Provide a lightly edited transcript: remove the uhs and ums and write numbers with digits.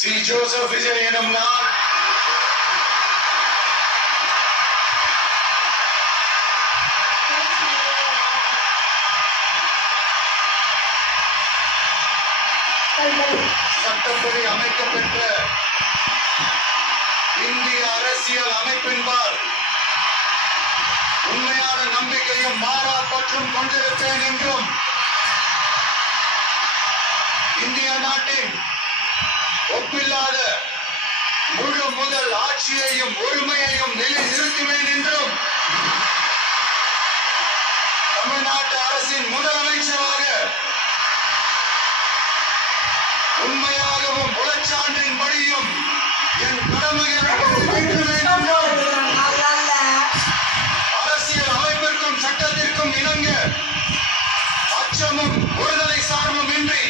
C Joseph Vijay எனும் நான் சட்டப்படி அமைக்கப்பெற்ற இந்திய அரசியல் அமைப்பின்பால் உண்மையான நம்பிக்கையும் மாறா பற்றும் கொண்டிருப்பேன் என்றும் இந்திய நாட்டின் ஒப்பில்லாத முழு முதல் ஆட்சியையும் ஒருமையையும் நிலைநிறுத்துவேன் என்றும் தமிழ்நாட்டு அரசின் முதலமைச்சராக உண்மையாகவும் உளச்சான்றின்படியும் என் கடமையை அரசியல் அமைப்பிற்கும் சட்டத்திற்கும் இணங்க அச்சமும் ஒருதலை சார்பும் இன்றி